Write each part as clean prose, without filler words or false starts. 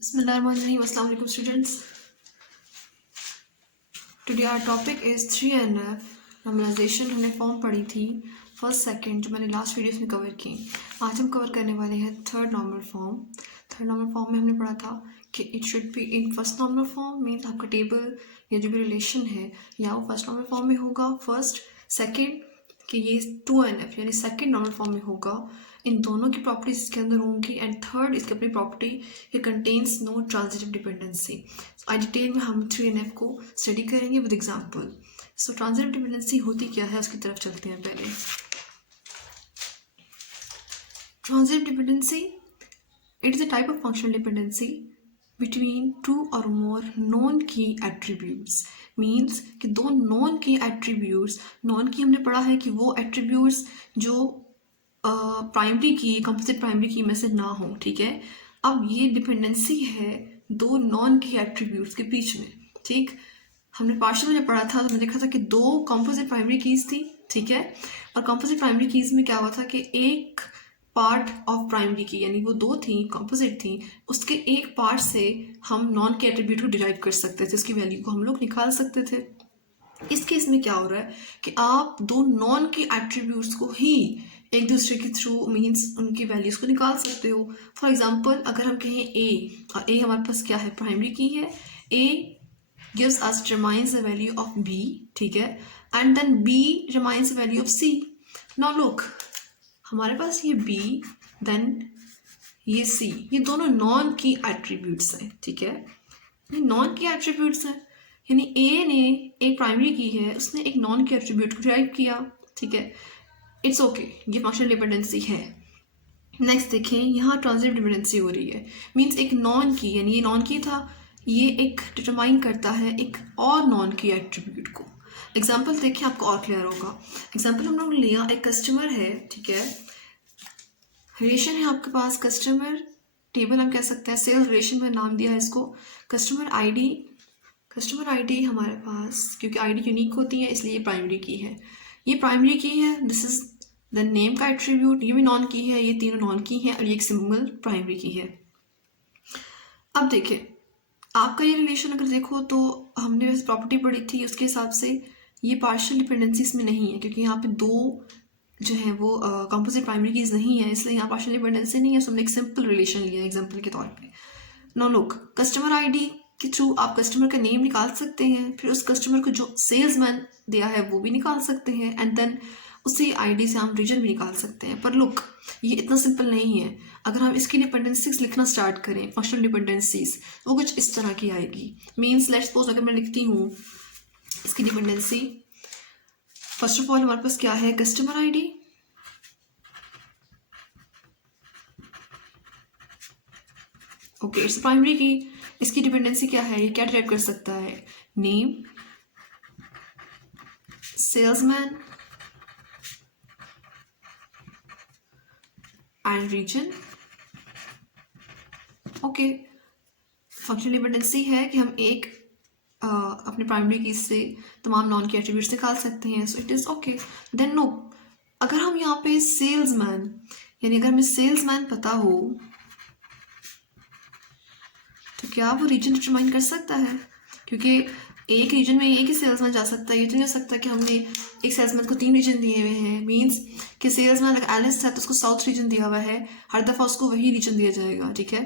Bismillahirrahmanirrahim. Assalamu alaikum students. Today our topic is 3NF normalisation. हमने form पढ़ी थी first second जो मैंने लास्ट वीडियोस में कवर की. आज हम कवर करने वाले हैं third normal form. Third normal form में हमने पढ़ा था कि it should be in first normal form. Means आपका टेबल या जो भी रिलेशन है या वो फर्स्ट नॉर्मल फॉर्म में होगा. फर्स्ट सेकेंड कि ये 2NF यानी सेकेंड नॉर्मल फॉर्म में होगा. इन दोनों की प्रॉपर्टीज इसके अंदर होंगी. एंड थर्ड इसकी अपनी प्रॉपर्टी ये कंटेन्स नो ट्रांजिटिव डिपेंडेंसी. आज डिटेल में हम 3NF को स्टडी करेंगे with example. So transitive dependency होती क्या है उसकी तरफ चलते हैं. पहले transitive dependency it is a type of functional dependency between two और मोर नॉन की एट्रीब्यूट्स. मीन्स कि दो नॉन की एट्रीब्यूट्स. नॉन की हमने पढ़ा है कि वो एट्रीब्यूट्स जो प्राइमरी की कंपोजिट प्राइमरी की में से ना हो. ठीक है, अब ये डिपेंडेंसी है दो नॉन की एट्रीब्यूट्स के बीच में. ठीक, हमने पार्शियल में पढ़ा था तो हमने देखा था कि दो कंपोजिट प्राइमरी कीज थी. ठीक है, और कंपोजिट प्राइमरी कीज में क्या हुआ था कि एक पार्ट ऑफ प्राइमरी की यानी वो दो थी कंपोजिट थी, उसके एक पार्ट से हम नॉन के एट्रीब्यूट को डिराइव कर सकते थे, उसकी वैल्यू को हम लोग निकाल सकते थे. इस केस में क्या हो रहा है कि आप दो नॉन की एट्रीब्यूट्स को ही एक दूसरे के थ्रू मीन्स उनकी वैल्यूज़ को निकाल सकते हो. फॉर एग्जांपल अगर हम कहें ए, और ए हमारे पास क्या है, प्राइमरी की है. ए gives us determines the value of b. ठीक है, and then b determines the value of c. now look, हमारे पास ये b then ये c, ये दोनों नॉन की एट्रीब्यूट्स हैं. ठीक है, ये नॉन की एट्रीब्यूट्स हैं यानी a ने एक प्राइमरी की है, उसने एक नॉन की एट्रीब्यूट को डिराइव किया. ठीक है, इट्स ओके, ये फंक्शनल डिपेंडेंसी है. नेक्स्ट देखें, यहाँ ट्रांजिटिव डिपेंडेंसी हो रही है. मीन्स एक नॉन की यानी ये नॉन की था, ये एक डिटरमाइन करता है एक और नॉन की एट्रीब्यूट को. एग्जांपल देखें आपको और क्लियर होगा. एग्जांपल हम लोग लिया एक कस्टमर है. ठीक है, रिलेशन है आपके पास कस्टमर टेबल हम कह सकते हैं, सेल्स रिलेशन में नाम दिया है इसको कस्टमर आईडी. कस्टमर आईडी हमारे पास क्योंकि आईडी यूनिक होती है इसलिए ये प्राइमरी की है. ये प्राइमरी की है, दिस इज द नेम का एट्रीब्यूट. ये भी नॉन की है, ये तीनों नॉन की है और ये एक सिंगल प्राइमरी की है. अब देखिए आपका ये रिलेशन अगर देखो तो हमने वैसे प्रॉपर्टी पढ़ी थी उसके हिसाब से ये पार्शियल डिपेंडेंसी इसमें नहीं है क्योंकि यहाँ पे दो जो है वो कंपोजिट प्राइमरी कीज नहीं है, इसलिए यहाँ पार्शियल डिपेंडेंसी नहीं है. सो हमने एक सिंपल रिलेशन लिया एग्जांपल के तौर पे. नो लुक, कस्टमर आईडी के थ्रू आप कस्टमर का नेम निकाल सकते हैं, फिर उस कस्टमर को जो सेल्समैन दिया है वो भी निकाल सकते हैं, एंड देन उसी आईडी से हम रीजन भी निकाल सकते हैं. पर लुक, ये इतना सिंपल नहीं है. अगर हम इसकी डिपेंडेंसीज लिखना स्टार्ट करें फंक्शनल डिपेंडेंसीज, वो कुछ इस तरह की आएगी. मीन्स लेट्स सपोज अगर मैं लिखती हूँ इसकी डिपेंडेंसी, फर्स्ट ऑफ ऑल हमारे पास क्या है, customer ID. Okay, its primary की. इसकी डिपेंडेंसी क्या है, ये क्या डिराइव कर सकता है, name, salesman and region. Okay, functional dependency है कि हम एक अपने प्राइमरी की से तमाम नॉन के एट्रीब्यूट्स निकाल सकते हैं. So it is okay. Then no, अगर हम यहाँ पे सेल्समैन यानी अगर हमें सेल्समैन पता हो तो क्या वो रीजन डिटरमाइन कर सकता है, क्योंकि एक रीजन में एक ही सेल्समैन जा सकता है. ये तो नहीं हो सकता कि हमने एक सेल्समैन को 3 रीजन दिए हुए हैं. मीन्स कि सेल्समैन अगर एलिस है तो उसको साउथ रीजन दिया हुआ है, हर दफ़ा उसको वही रीजन दिया जाएगा. ठीक है,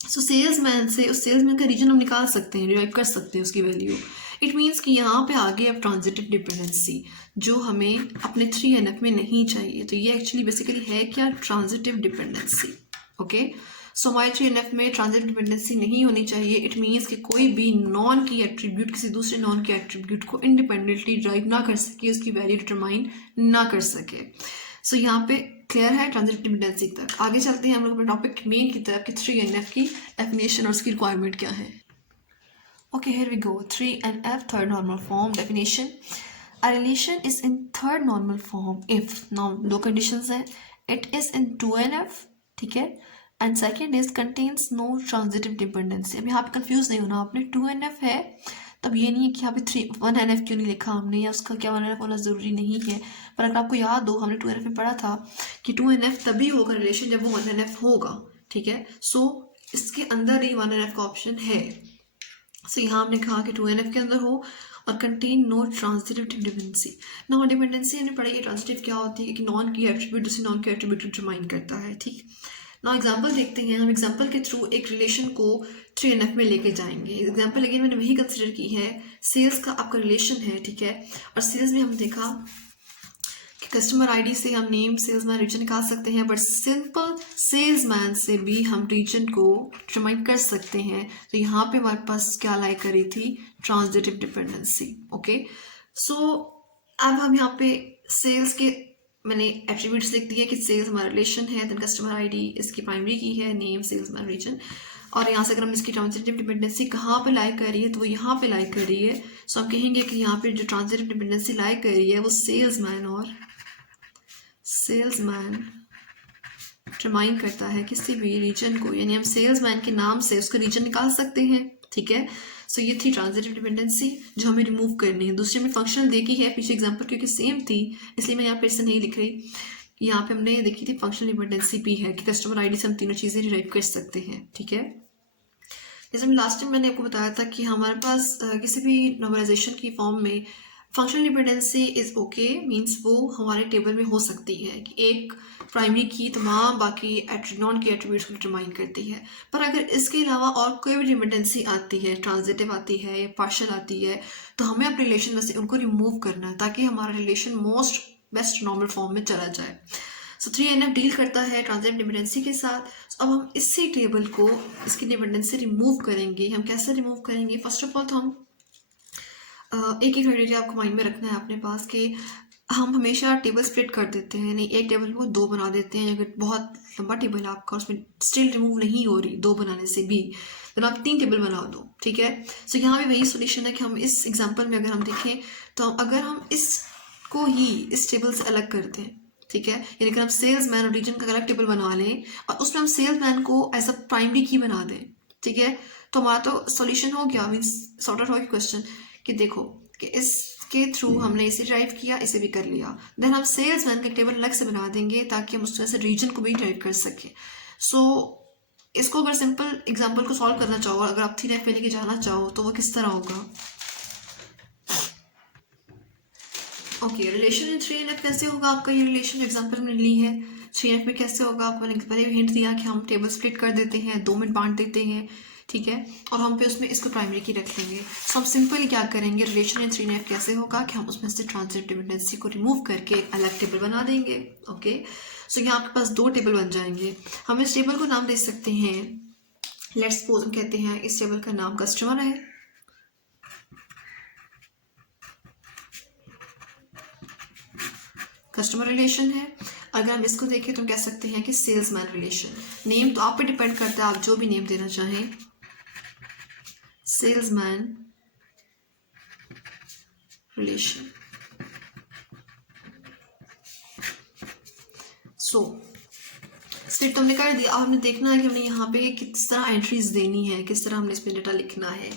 सो सेल्समैन से उस सेल्समैन का रीजन हम निकाल सकते हैं, डिराइव कर सकते हैं उसकी वैल्यू. इट मीन्स कि यहाँ पे आगे अब ट्रांजिटिव डिपेंडेंसी जो हमें अपने 3NF में नहीं चाहिए. तो ये एक्चुअली बेसिकली है क्या, ट्रांजिटिव डिपेंडेंसी. ओके, सो हमारे 3NF में ट्रांजिटिव डिपेंडेंसी नहीं होनी चाहिए. इट मीन्स कि कोई भी नॉन की एट्रीब्यूट किसी दूसरे नॉन के एट्रीब्यूट को इंडिपेंडेंटली डिराइव ना कर सके, उसकी वैल्यू डिटरमाइन ना कर सके. सो यहाँ पे क्लियर है ट्रांजिटिव डिपेंडेंसी तक. आगे चलते हैं हम लोग अपने टॉपिक मेन की तरफ कि 3NF की डेफिनेशन और उसकी रिक्वायरमेंट क्या है. Okay, here we go. 3NF third normal form definition. A relation is in third normal form if, now दो कंडीशंस हैं, इट इज इन 2NF. ठीक है, and second is contains no transitive dependency. अब यहाँ पे confuse नहीं होना आपने, 2NF है तब ये नहीं है कि यहाँ पे 1NF क्यों नहीं लिखा हमने, या उसका क्या 1NF होना ज़रूरी नहीं है. पर अगर आपको याद हो हमने 2NF में पढ़ा था कि 2NF तभी होगा रिलेशन जब वो 1NF होगा. ठीक है, सो इसके अंदर ही 1NF का ऑप्शन है। सो यहाँ हमने कहा कि 2NF के अंदर हो और contain no transitive dependency. Non dependency हमने पढ़ी है ट्रांजिटिव क्या होती है कि नॉन की एट्रीब्यूट दूसरी नॉन की एट्रीब्यूट डिटरमाइन करता है। ठीक, ना एग्जाम्पल देखते हैं। हम एग्जाम्पल के थ्रू एक रिलेशन को 3NF में लेके जाएंगे। एग्जाम्पल अगेन मैंने वही कंसिडर की है, सेल्स का आपका रिलेशन है, ठीक है। और सेल्स में हम देखा कि कस्टमर आईडी से हम नेम सेल्समैन रीजन निकाल सकते हैं, बट सिंपल सेल्समैन से भी हम रीजन को डिटरमाइन कर सकते हैं। तो यहाँ पे हमारे पास क्या लाई करी थी, ट्रांजिटिव डिपेंडेंसी। ओके, सो अब हम यहाँ पे सेल्स के मैंने एट्रीब्यूट्स लिख दिए कि सेल्स हमारा रिलेशन है, देन कस्टमर आईडी इसकी प्राइमरी की है, नेम सेल्समैन रीजन। और यहाँ से अगर हम इसकी ट्रांजिटिव डिपेंडेंसी कहाँ पे लाई कर रही है तो वो यहाँ पे लाई कर रही है। सो हम कहेंगे कि यहाँ पे जो ट्रांजिटिव डिपेंडेंसी लाई कर रही है वो सेल्समैन और सेल्समैन डिटरमाइन करता है किसी भी रीजन को, यानी हम सेल्समैन के नाम से उसका रीजन निकाल सकते हैं। ठीक है, सो ये थी ट्रांजिटिव डिपेंडेंसी जो हमें रिमूव करनी है। दूसरी में फंक्शनल देखी है पीछे एग्जांपल क्योंकि सेम थी, इसलिए मैं यहाँ पे इसे नहीं लिख रही। यहाँ पे हमने देखी थी फंक्शनल डिपेंडेंसी भी है कि कस्टमर आईडी से हम तीनों चीज़ें डिराइव कर सकते हैं। ठीक है, जैसे लास्ट टाइम मैंने आपको बताया था कि हमारे पास किसी भी नॉर्मलाइजेशन की फॉर्म में functional dependency is okay, means वो हमारे टेबल में हो सकती है कि एक प्राइमरी की तमाम बाकी नॉन की एट्रीब्यूट्स को डिटरमाइन करती है। पर अगर इसके अलावा और कोई भी डिपेंडेंसी आती है, ट्रांजिटिव आती है या पार्शियल आती है, तो हमें अपने रिलेशन में से उनको रिमूव करना है ताकि हमारा relation most best normal form में चला जाए। सो 3NF डील करता है ट्रांजिटिव डिपेंडेंसी के साथ। So, अब हम इसी टेबल को इसकी डिपेंडेंसी रिमूव करेंगे। हम कैसे रिमूव करेंगे, फर्स्ट ऑफ ऑल तो हम एक ही क्राइटेरिया आपको माइंड में रखना है अपने पास कि हम हमेशा टेबल स्प्लिट कर देते हैं, नहीं एक टेबल को दो बना देते हैं। अगर बहुत लंबा टेबल है आपका, उसमें स्टिल रिमूव नहीं हो रही दो बनाने से भी, तो आप 3 टेबल बना दो। ठीक है, सो यहाँ भी वही सोल्यूशन है कि हम इस एग्जाम्पल में अगर हम देखें तो अगर हम इसको ही इस टेबल से अलग करते हैं, ठीक है, यानी कि हम सेल्समैन और रीजन का अलग टेबल बना लें और उसमें हम सेल्समैन को एज अ प्राइमरी की बना दें, ठीक है, तो हमारा तो सॉल्यूशन हो गया, मीन्स सॉर्ट आउट हो गया क्वेश्चन कि देखो कि इसके थ्रू हमने इसे ड्राइव किया, इसे भी कर लिया। देन हम सेल्समैन का टेबल अलग से बना देंगे ताकि हम उसमें से रीजन को भी ड्राइव कर सकें। सो इसको अगर सिंपल एग्जाम्पल को सॉल्व करना चाहो, अगर आप 3NF में लेके जाना चाहो तो वो किस तरह होगा। ओके, रिलेशन इन 3NF कैसे होगा आपका, ये रिलेशन एग्जाम्पल में ली है 3NF में कैसे होगा आपको मैंने पहले भी हिंट दिया कि हम टेबल स्प्लिट कर देते हैं, 2 में बांट देते हैं, ठीक है, और हम पे उसमें इसको प्राइमरी की रख लेंगे। सो हम सिंपली क्या करेंगे, रिलेशन इन 3NF कैसे होगा कि हम उसमें से ट्रांजिटिव डिपेंडेंसी को रिमूव करके एक अलग टेबल बना देंगे। ओके, सो यहाँ आपके पास 2 टेबल बन जाएंगे। हम इस टेबल को नाम दे सकते हैं, लेट्स सपोज हम कहते हैं इस टेबल का नाम कस्टमर है, कस्टमर रिलेशन है। अगर हम इसको देखें तो हम कह सकते हैं कि सेल्समैन रिलेशन। नेम तो आप पे डिपेंड करता है, आप जो भी नेम देना चाहें। Salesman relation. सो स्प्लिट तो हमने कर दिया। अब हमने देखना है कि हमने यहाँ पे किस तरह एंट्रीज देनी है, किस तरह हमने इसमें डेटा लिखना है।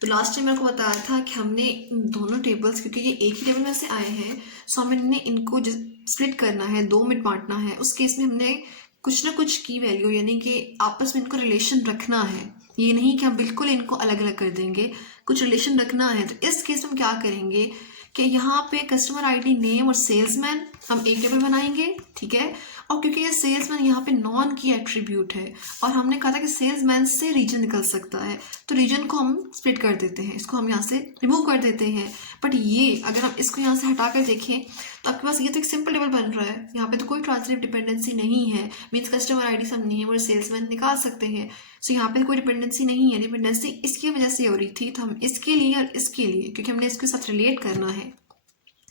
तो लास्ट टाइम मेरे को बताया था कि हमने इन दोनों टेबल्स, क्योंकि ये एक ही टेबल में से आए हैं, सो हमने इनको स्प्लिट करना है, 2 में बांटना है। उस केस में हमने कुछ ना कुछ की वैल्यू, यानी कि आपस में इनको रिलेशन रखना है। ये नहीं कि हम बिल्कुल इनको अलग अलग कर देंगे, कुछ रिलेशन रखना है। तो इस केस में हम क्या करेंगे कि यहाँ पे कस्टमर आईडी, नेम और सेल्समैन हम एक टेबल बनाएंगे, ठीक है। और क्योंकि ये सेल्समैन यहाँ पे नॉन की एट्रीब्यूट है और हमने कहा था कि सेल्समैन से रीजन निकल सकता है, तो रीजन को हम स्प्लिट कर देते हैं, इसको हम यहाँ से रिमूव कर देते हैं। बट ये अगर हम इसको यहाँ से हटा कर देखें तो आपके पास ये तो एक सिंपल टेबल बन रहा है, यहाँ पे तो कोई ट्रांजिटिव डिपेंडेंसी नहीं है। मीन्स कस्टमर आईडी से हम नेम और सेल्समैन निकाल सकते हैं। सो यहाँ पे कोई डिपेंडेंसी नहीं है, डिपेंडेंसी इसकी वजह से हो रही थी। तो हम इसके लिए और इसके लिए, क्योंकि हमने इसके साथ रिलेट करना है,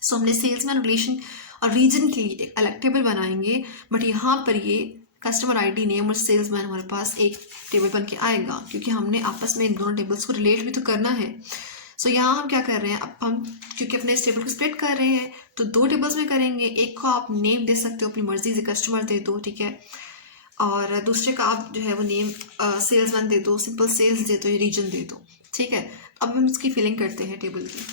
सो हमने सेल्समैन रिलेशन और रीजन के लिए एक अलग टेबल बनाएंगे। बट यहाँ पर ये कस्टमर आईडी, नेम और सेल्समैन हमारे पास एक टेबल बन के आएगा, क्योंकि हमने आपस में इन दोनों टेबल्स को रिलेट भी तो करना है। सो यहाँ हम क्या कर रहे हैं, अब हम क्योंकि अपने इस टेबल को स्प्लिट कर रहे हैं तो 2 टेबल्स में करेंगे। एक को आप नेम दे सकते हो अपनी मर्जी से, कस्टमर दे दो, ठीक है, और दूसरे का आप जो है वो नेम सेल्समैन दे दो, सिंपल सेल्स दे दो या रीजन दे दो, ठीक है। अब हम इसकी फिलिंग करते हैं टेबल की।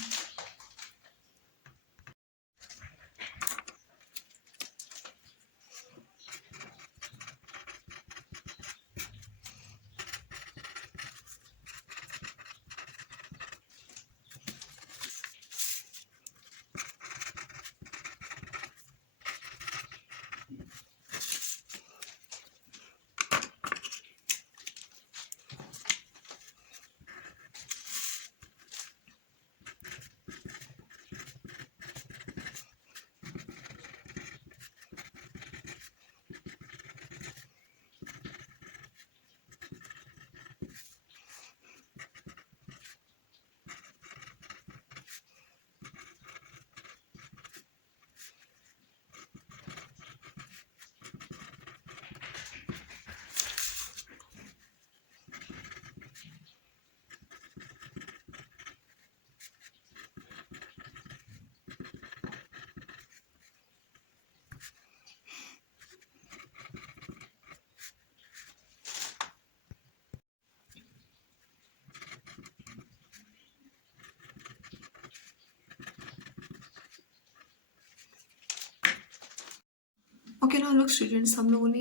ओके ना लोग स्टूडेंट्स, हम लोगों ने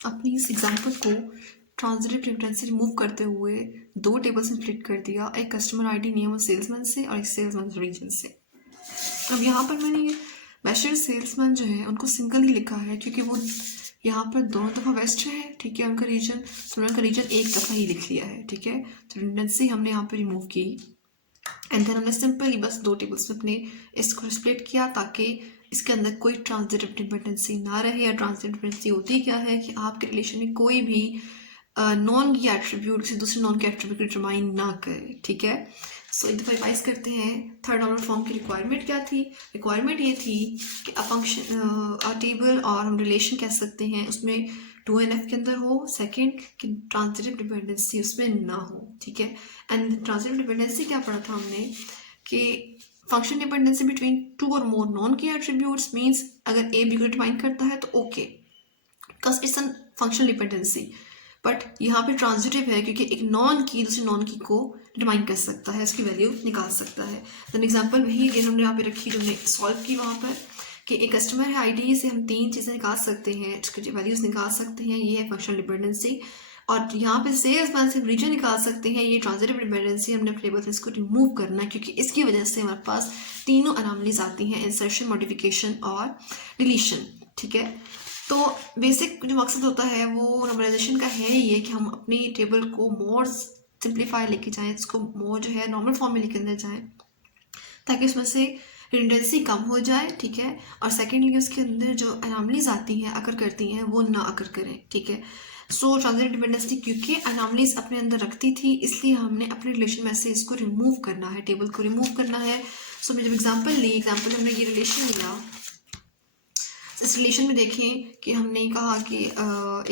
अपनी इस एग्जाम्पल को ट्रांजिटिव डिपेंडेंसी रिमूव करते हुए दो टेबल्स में स्प्लिट कर दिया, एक कस्टमर आईडी नेम और सेल्समैन से और एक सेल्समैन रीजन से। अब यहाँ पर मैंने ये वेस्टर्न सेल्समैन जो है उनको सिंगल ही लिखा है क्योंकि वो यहाँ पर दोनों दफ़ा वेस्ट है, ठीक है, उनका रीजन, तो उनका रीजन एक दफ़ा ही लिख लिया है, ठीक है। तो रिडंडेंसी हमने यहाँ पर रिमूव की एंड देन हमने सिंपली बस दो टेबल्स में अपने इसको स्प्लिट किया ताकि इसके अंदर कोई ट्रांजिटिव डिपेंडेंसी ना रहे। या ट्रांजिटिव डिपेंडेंसी होती क्या है कि आपके रिलेशन में कोई भी नॉन की एट्रीब्यूट किसी दूसरे नॉन के एट्रीब्यूट को डिटरमाइन ना करे, ठीक है। सो एक दफ़ा रिवाइज करते हैं। थर्ड नॉर्मल फॉर्म की रिक्वायरमेंट क्या थी? रिक्वायरमेंट ये थी कि अ फंक्शन अ टेबल और हम रिलेशन कह सकते हैं उसमें 2NF के अंदर हो, सेकंड कि ट्रांजिटिव डिपेंडेंसी उसमें ना हो, ठीक है। एंड ट्रांजिटिव डिपेंडेंसी क्या पढ़ा था हमने कि फंक्शन डिपेंडेंसी बिटवीन टू और मोर नॉन की एट्रीब्यूट्स मीन्स अगर ए बी को डिटरमाइन करता है तो okay, because it's an functional dependency. But यहाँ पे ट्रांजिटिव है क्योंकि एक नॉन की दूसरी नॉन की को डिटरमाइन कर सकता है, उसकी वैल्यू निकाल सकता है। देन एग्जांपल वही अगेन हमने यहाँ पे रखी जो हमने सॉल्व की वहाँ पर कि एक कस्टमर है आईडी से हम तीन चीज़ें निकाल सकते हैं, उसकी वैल्यूज़ निकाल सकते हैं, ये है फंक्शनल डिपेंडेंसी। और यहाँ पे सेल्समैन से रीजन निकाल सकते हैं, ये ट्रांजिटिव डिपेंडेंसी। हमने टेबल से इसको रिमूव करना है क्योंकि इसकी वजह से हमारे पास तीनों अनोमलीज आती हैं, इंसर्शन, मॉडिफिकेशन और डिलीशन, ठीक है। तो बेसिक जो मकसद होता है वो नॉर्मलाइजेशन का है ये कि हम अपनी टेबल को मोर सिंप्लीफाई लेके जाएं, इसको मोर जो है नॉर्मल फॉर्म में लेके अंदर जाएं ताकि उसमें से रिडंडेंसी कम हो जाए, ठीक है। और सेकेंडली उसके अंदर जो अनोमलीज आती हैं अकर करती हैं वो ना अकर करें, ठीक है। सो ट्रांजिटिव डिपेंडेंसी क्योंकि अनोमलीज अपने अंदर रखती थी इसलिए हमने अपने रिलेशन में से इसको रिमूव करना है, टेबल को रिमूव करना है। सो मैं जब एग्जाम्पल ली, एग्जाम्पल हमने ये रिलेशन लिया, इस रिलेशन में देखें कि हमने कहा कि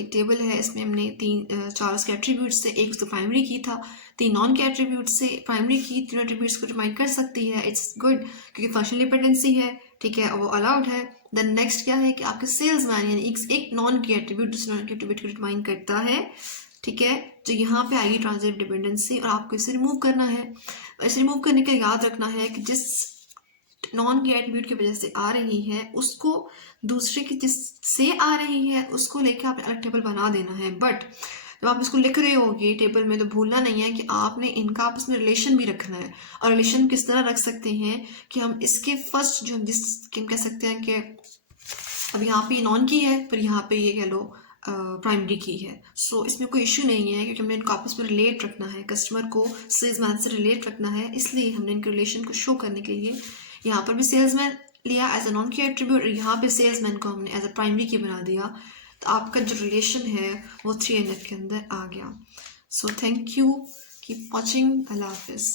एक टेबल है, इसमें हमने चार उसके एट्रीब्यूट से, एक उसका प्राइमरी की था, तीन नॉन के एट्रीब्यूट से प्राइमरी की तीनों एट्रीब्यूट्स को डिटरमाइन कर सकती है, इट्स गुड क्योंकि फंक्शनल डिपेंडेंसी है, ठीक है, वो अलाउड है। देन नेक्स्ट क्या है कि आपके सेल्समैन यानी एक नॉन की एट्रीब्यूट दूसरे नॉन के एट्रीब्यूट को डिटरमाइन करता है, ठीक है, जो यहाँ पे आएगी ट्रांजिटिव डिपेंडेंसी और आपको इसे रिमूव करना है। इसे रिमूव करने का याद रखना है कि जिस नॉन की एट्रीब्यूट की वजह से आ रही है उसको दूसरे की जिससे आ रही है उसको लेकर आपने अलग टेबल बना देना है। बट जब आप इसको लिख रहे होगे टेबल में तो भूलना नहीं है कि आपने इनका आपस में रिलेशन भी रखना है। और रिलेशन किस तरह रख सकते हैं कि हम इसके फर्स्ट जो हम कह सकते हैं कि अब यहाँ पे नॉन की है पर यहाँ पे ये कह लो प्राइमरी की है। सो इसमें कोई इश्यू नहीं है क्योंकि हमने इनको आपस में रिलेट रखना है, कस्टमर को सेल्समैन से रिलेट रखना है, इसलिए हमने इनके रिलेशन को शो करने के लिए यहाँ पर भी सेल्समैन लिया as a non key attribute और यहाँ पे सेल्समैन को हमने एज अ प्राइमरी की बना दिया। तो आपका जो रिलेशन है वो 3NF के अंदर आ गया। So thank you, keep watching, अल्लाह हाफिज़।